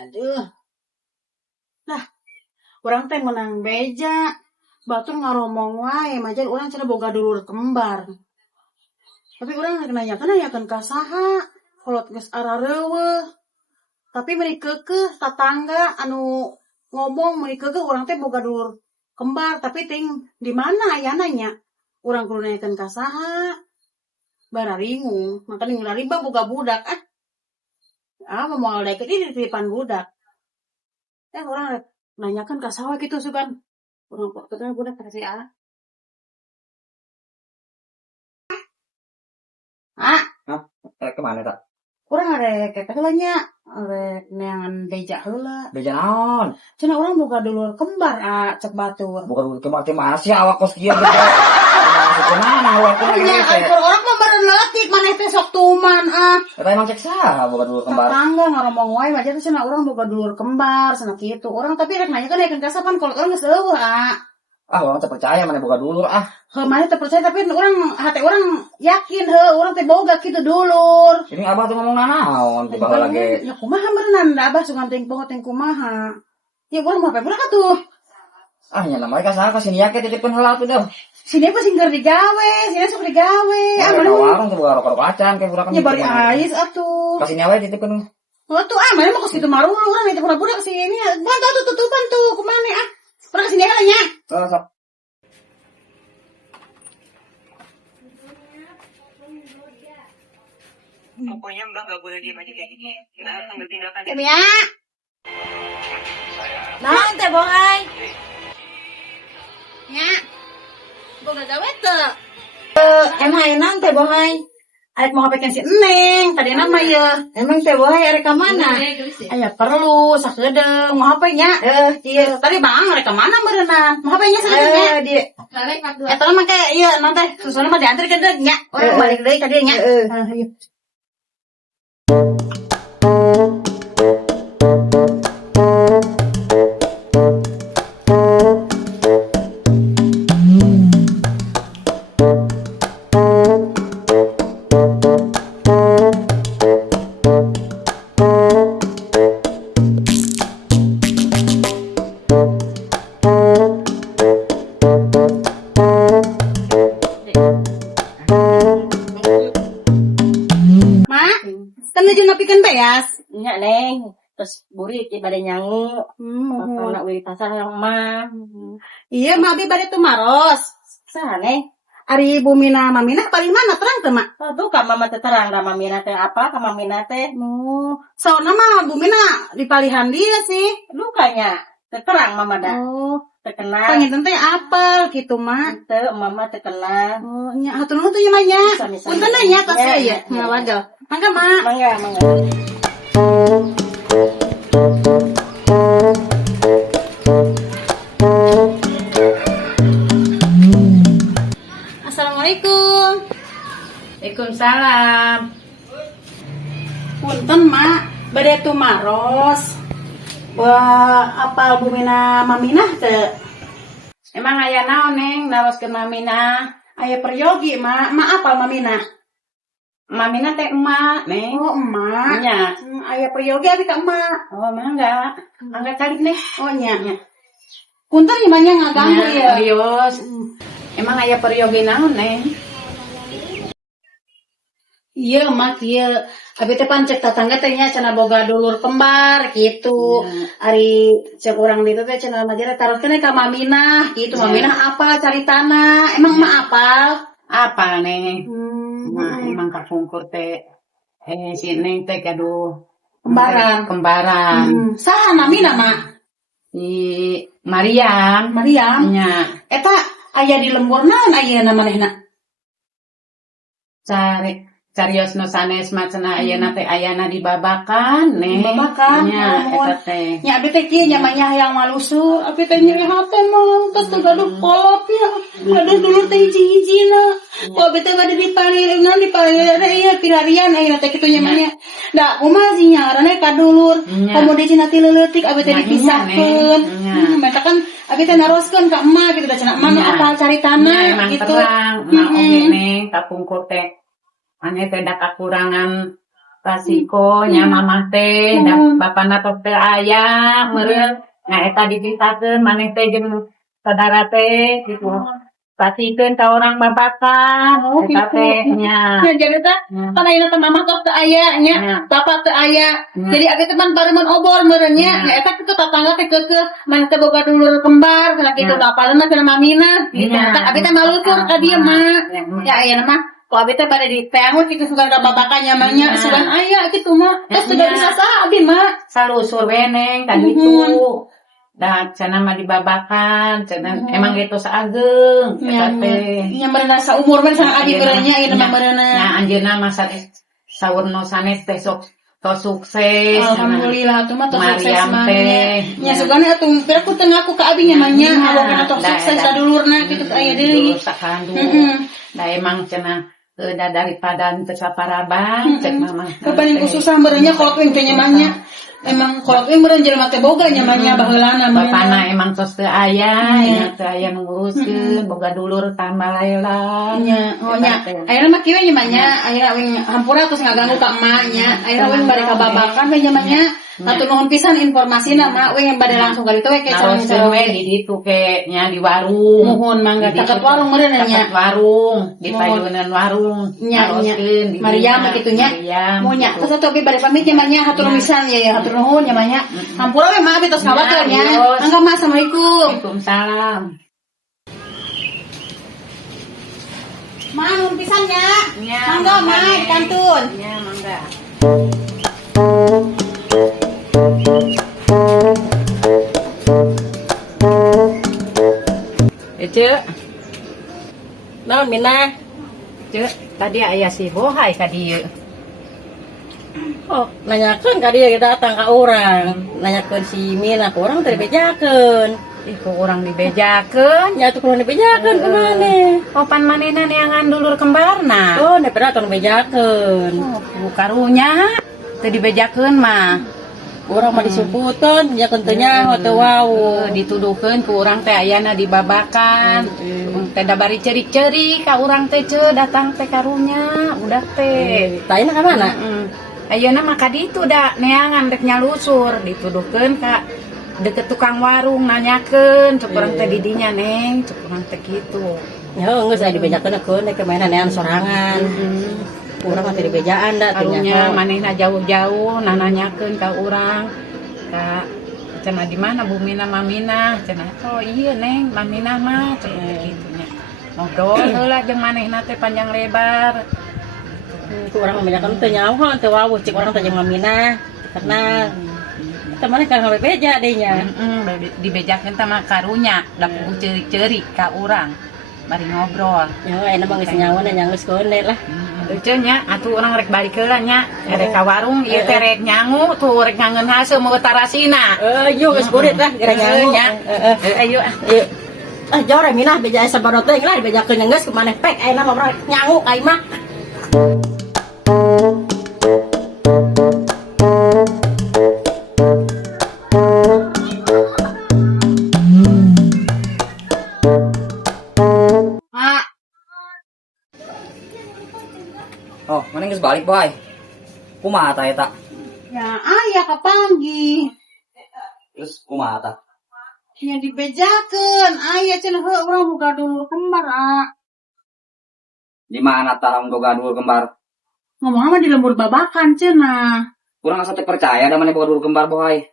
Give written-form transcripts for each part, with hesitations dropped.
aduh. Nah, orang teh menang beja. Batur ngaromong wae, majan orang cenah boga dulur kembar. Tapi orang nanyakan ka saha, kolot geus arareuweuh. Tapi meuni keukeuh tatangga anu ngomong meuni keukeuh urang teh boga dulur kembar, tapi ting di mana ayana nya? Urang kudu nanyakeun ka saha? Bararingung, maka ning lariba boga budak moal daek di titipan budak. Orang nanyakeun ka saha kitu sugan. Urang pokoknya budak kasih kemana tak? Urang arek eta heula nya, arek neangan beja heula. Beja naon? Cenah urang boga dulur kembar cek batur. Bukan dulur kembar teh masih awak kos kieu gitu. Kumaha awak teh nya orang mah beureun leutik maneh teh sok tuman Eta emang cek saha boga dulur kembar? Tetangga ngaromong wae mah jadi cenah urang boga dulur kembar cenah kitu. Urang tapi rek nanyakeun ka sapan kalau urang geus eueuh orang teh percaya maneh boga dulur Heuh maneh teh percaya tapi urang hate urang yakin urang teh boga kitu dulur. Ini abah tuh ngomong naon teh baheula lagi. Ya kumaha berenang da abah sugan teuing poho teuing kumaha. Ya urang mah budak atuh. Nya lamar ka saha ka sini ya ke titipkeun heula atuh dah. Sini apa sing keur digawe, sini sok digawe. Mana warung teh boga rokok acan ke budak. Ya bari ais atuh. Ka sini wae titipkeun. Tuh maneh mah kos kitu marul urang teh budak sini. Bantu atuh tutupan tuh kumaneh Urang kesini heula nya. Sok. Pokoknya Mbak gak boleh diem aja kayak gini. Kita harus ambil tindakan. Ya. Naon teh bohai? Nya. Boga gawe teu. Emang aya naon teh bohai? Arek mau hapekeun si Eneng, tadi nama ya. Emang teh bohai arek ka mana? Aya perlu sakedeung mau hape nya. Ieu tadi Bang arek ka mana meureunna? Mau hape nya sakedeung nya. Dieu. Eta mah make ieu naon teh susulna mah diantarkeun deui nya. Urang balik deui ka dieu nya. Ieu. Nya Neng, terus burik bade nyangu. Nak wiri pasar yang mah. Iya, mah abi bade teu maros. Saha Neng? Ari bumina mamina paling mana terang teh mak? Tuh ka mama teh terang da mamina teh apa ka mamina teh. Saona mah bumina di palihan dia sih. Lukanya teh terang mama da. Terkenal. Panginten teh apel gitu mak. Teu mama terkenal. Nya hatur nuhun tuh ya mak nya. Punten nya tas ya. Ngawagel. Mangga mak. Mangga. Assalamualaikum. Waalaikumsalam. Punten mak, bade tu maros. Wah, apal bumina maminah teu? Emang aya naon Neng naroskeun mamina? Aya peryogi mak, apal maminah? Mamina teh emak, Neng. Oh, emak. Nya. Aya peryogi abi ka emak. Oh, mangga. Angga kali Neng. Oh, nya. Punten ieu nya ngaganggu ya. Serius. Emang aya peryogi naon, Neng? Iya, mak ieu. Abi teh pancek tatangga teh nya cenah boga dulur kembar gitu. Ari cek urang ditu teh cenah majere taroskeun ka maminah gitu. Maminah apa caritana? Emang emak apal? Apa Neng? Emang kapungkur teh si Neng teh gaduh kembaran. Saha namina mak? Si Mariam. Nya. Eta aya di lembur naon ayeuna manehna? Carios nu sanes mah cenah ayeuna teh ayana di Babakan, Neng. Babakan. Nya eta teh. Nya abi teh kieu nya mah yang malusu, abi teh nyeri hate mah, teh gaduh kolot ya. Gaduh dulur teh hiji-hijina. Oh abi teh bade dipalireunan ieu pirarian ayeuna teh kitu nya mah nya. Da kumaha sih nyaranna ka dulur. Komo dicina ti leutik abi teh dipisahkeun. Mata kan abi teh naroskeun ka emak gitu da cenah emak apal caritana gitu. Terang, emak oge Neng kapungkur teh. Ane teh da kakurangan Pasiko nya mamah teh da bapana tos teu aya meureun eta dipisahkeun maneh teh jeung saudara teh gitu. Pasikeun ka urang babakan eta teh nya. Ya jadi teh kana ieu teh mamah tos teu aya nya, bapak teu aya. Jadi abi teh baremun obor meureun nya. Ya eta kitu tatangga teh keukeuh maneh teh boga dulur kembar kana kitu apalna cenah mamina gitu. Tah abi teh malulkur ka dieu mah. Ya ayeuna mah kalau abi teh bade diteangut kitu sugan ka babakannya mah nya sugan aya kitu mah. Terus teu bisa saha abi mah. Salusur weneng kan gitu. Da cenah mah dibabakan, cenah emang gitu saageng eta teh. Nya meureuna saumur mah sana abi meureun nya ieu mah meureuna. Nah anjeunna mah saurno sanes teh sok sukses. Alhamdulillah atuh mah tos sukses Mariam mah teh. nya sugana atuh pira ku teu ngaku ka abi nya mah nya awakna tos sukses sadulurna kitu aya deui. Da emang cenah da daripada teu saparabang cek mama. Kepaling ku susah meureun nya kolot teh nya mah nya. Emang kolot meureun jelema teh boga nya mah nya baheulana mah. Bapana emang tos teu aya, nya teu aya nu nguruskeun, boga dulur tambah laila. Nya, oh nya. Ayeuna mah kieu nya mah nya, ayeuna wing hampura terus ngaganggu ka emak nya. Ayeuna wing bade ka babakan we nya mah nya. Atuh nuhun pisan informasina mak wing bade langsung ka ditu we ke Naroskeun we di ditu ke nya di warung. Nuhun mangga caket warung meureun nya. Caket warung, di payunan warung. Nya nya. Naroskeun di Mariam kitu nya. Mau nya terus atuh abi bade pamit nya mah nya hatur pisan ya hatur nuhun nya mah nya. Hampura we mah abi tos ngawatur nya. Mangga Mas, assalamualaikum. Waalaikumsalam. Mak nuhun pisan nya. Nya, Mangga Mak dikantun. Nya mangga. Cek, Naon Mina? cek, tadi aya si Bohai ka dieu. Oh, nanyakeun ka dieu datang ka urang. Nanyakeun si Mina ka urang teh dibejakeun. Ih, ku urang dibejakeun. Nya atuh kudu dibejakeun ka maneh. Opan manehna neangan dulur kembarna. Oh, ne pernah tong bejakeun. Oh, ku karunya teu dibejakeun mah. Urang mah disebutkeun nyakeun teu nyaho teu wau. Dituduhkeun ku urang teh ayana dibabakan. Teh da bari cerik-cerik ka urang teh ce datang teh karunya udah teh. Tayna ka mana? Ayeuna mah ka ditu da neangan rek nyalusur dituduhkeun ka deket tukang warung nanyakeun cek urang teh di dinya neng cek urang teh kitu. Ya geus aya dibejakeun keun ke mainan nean sorangan. Urang mah teh dibejaan da teh Karunya nyaho. manehna jauh-jauh nanyakeun ka urang ka cenah di mana Bumina Mamina cenah oh iya neng Mamina mah cenah kitu nya. Ngobrol heula jeung manehna teh panjang lebar. Ku urang membejakeun teu nyaho teu wau cik urang teh jeung Mamina kenal. Teh maneh kan bebeja deui nya. Dibejakeun teh mah karunya da puguh ceurik-ceurik ka urang. Bari ngobrol. Ya ayeuna mah geus nyaho nya geus keunde lah. Teu nya atuh urang rek balik heula nya. Rek ka warung ieu teh rek nyangu tuh rek ngangeun haseum mau tarasina. Ieu geus kurit lah gara nyaho nya. Ayo ah jore minah beja sabaraha teh lah dibejakeun geus kumaneh pek ayeuna mah urang nyangu ka imah. Oh, mana geus balik, Boy? Kumaha tah eta? Ya aya kapanggi. Terus kumaha tah? Ya dibejakeun aya cenah heuh urang boga dulur kembar Di mana tah boga dulur kembar? ngomongna mah di lembur babakan cenah. Kurang asa teh percaya da maneh boga dulur kembar, Boy.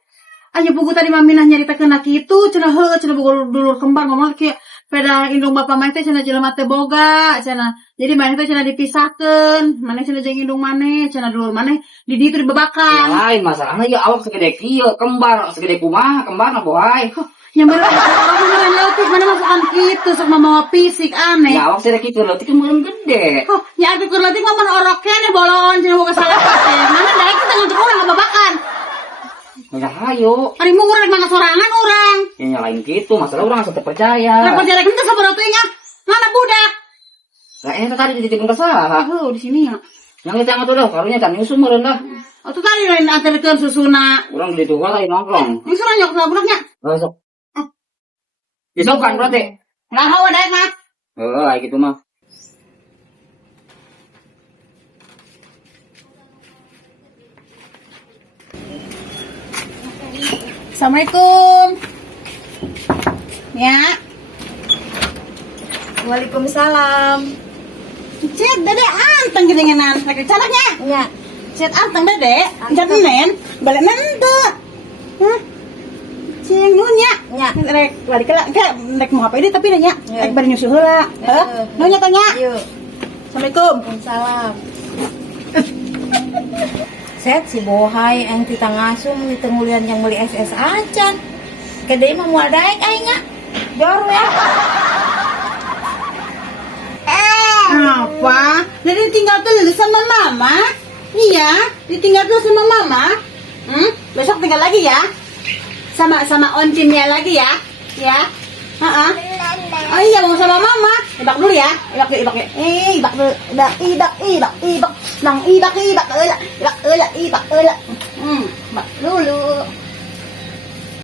Aya buku tadi maminah nyaritakeun na kitu cenah heuh cenah boga dulur kembar ngomong kieu peda indung bapa mah teh cenah jelema teh boga cenah. Jadi maneh teh cenah dipisahkeun, maneh cenah jeung indung maneh, cenah dulur maneh di ditu di babakan. Lain masalahna ya awak segede kieu, kembar segede kumaha kembarna, Boy. Yang bener orang beneran leutik mana masukan kitu sok mamawa fisik aneh. Ya awak segede kieu leutik meureun gede. Oh, nya atuh keur leutik mah mun oroknya nih bolon cenah boga salah teh. Mana daek kita ngantuk urang babakan. Ya hayo. Ari mung urang mangga sorangan urang. Ya nyalain gitu, masalah urang asa teh percaya. Kenapa jarek henteu sabaraha teh nya? Mana budak? Lah eta tadi dititipkeun ka saha? Heuh di sini ya. Yang itu atuh dah, karunya can nyusu meureun dah. Atuh tadi lain anterkeun susuna. Urang di ditu lain nongkrong. Ini surah nyok sama budaknya. Sok. Besok kan berarti? Nah, hawa daek mah. Heeh, gitu mah. Assalamualaikum. Ya. Waalaikumsalam. Cek dede anteng gedengenan pakai caranya. Ya. Cek anteng dede, cek nen, balik nente. Hah? Cing nunya. Ya. Rek balik rek mau apa ini tapi nanya. Ya. Rek bari nyusul heula. Heh. Nunya tanya. Yuk. Assalamualaikum. Waalaikumsalam. Set si bohai yang kita ngasum di tengulian yang beli SS acan. Kedai mah mual daek aingnya. Jor ya. Apa? Jadi tinggal dulu sama mama? Iya, ditinggal dulu sama mama. Besok tinggal lagi ya. Sama oncimnya lagi ya. Ya. Oh iya mau sama mama. Ibak dulu ya. Ibak. Ibak dulu. Ibak. Nang ibak. Ibak dulu.